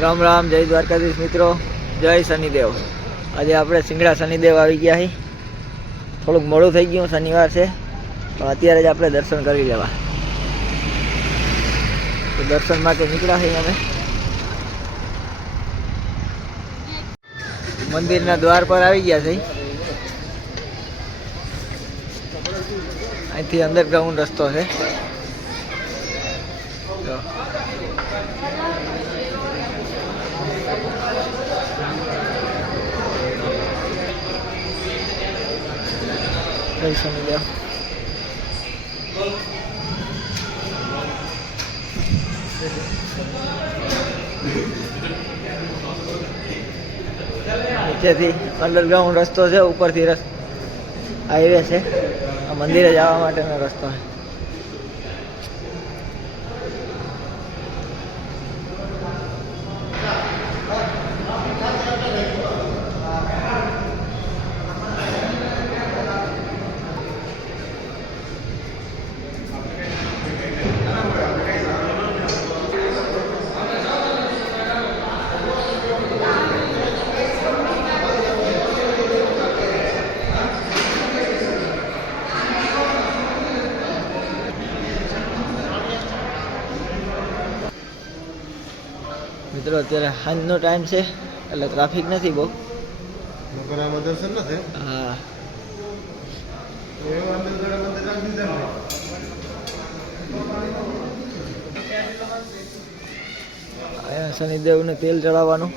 राम राम, जय द्वारकाधीश मित्रों, जय शनिदेव। आज આપણે સિંગડા શનિદેવ આવી ગયા છીએ। થોડુંક મોડું થઈ ગયું, શનિવાર છે, પણ અત્યારે જ આપણે દર્શન કરી લેવા। તો દર્શન માટે નીકળ્યા છીએ અમે। મંદિરના દ્વાર પર આવી ગયા છે। અહીંથી અંડરગ્રાઉન્ડ રસ્તો છે। જય શનિદેવ। નીચેથી અંડરગ્રાઉન્ડ રસ્તો છે, ઉપરથી હાઈવે છે। આ મંદિરે જવા માટેનો રસ્તો છે। મિત્રો અત્યારે સાંજનો ટાઈમ છે, એટલે ટ્રાફિક નથી બહુ। દર્શન નથી। હા, અહીંયા શનિદેવને તેલ ચડાવવાનું।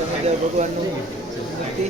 શનિદેવ ભગવાનનું મૂર્તિ।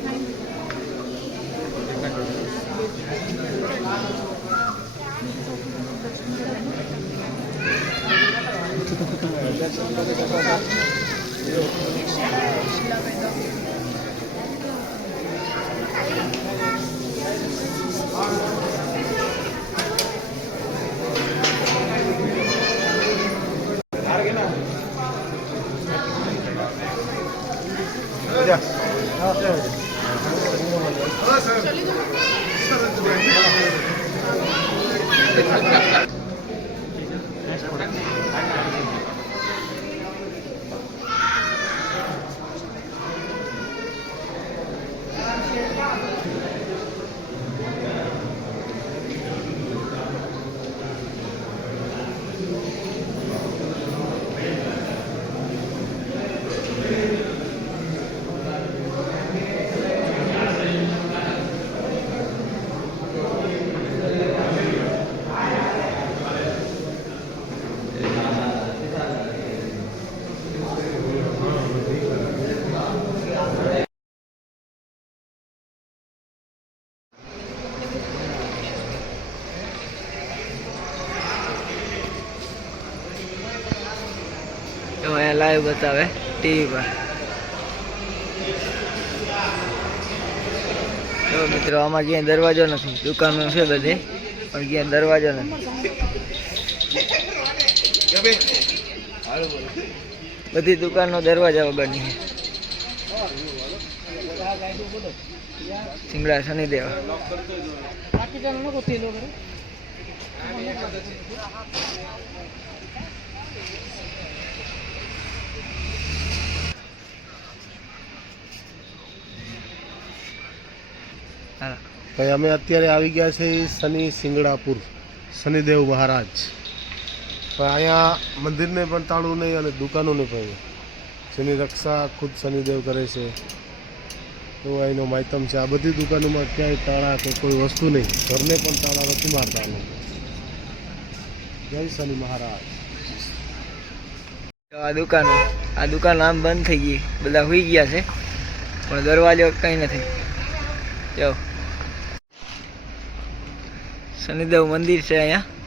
લાઈવ બતાવે ટીવી પર। તો મિત્રો આમાં ક્યાંય દરવાજો નથી, દુકાનો છે બધે, પણ ક્યાંય દરવાજો નથી। બધી દુકાનો દરવાજા વગરની છે। સિંગડા શનિદેવ। ભાઈ અમે અત્યારે આવી ગયા છે શનિ સિંગડાપુર, શનિદેવ મહારાજ। પણ અહીંયા મંદિરને પણ તાળું નહીં અને દુકાનોને પણ। જેની રક્ષા ખુદ શનિદેવ કરે છે, એવો અહીંનો માયતમ છે। આ બધી દુકાનોમાં ક્યાંય તાળા કે કોઈ વસ્તુ નહીં, ઘરને પણ તાળા નથી મારતા લોકો। જય શનિ મહારાજ। આ દુકાન આમ બંધ થઈ ગઈ, બધા સુઈ ગયા છે, પણ દરવાજો કંઈ નથી। જો શનિદેવ મંદિર છે અહીંયા।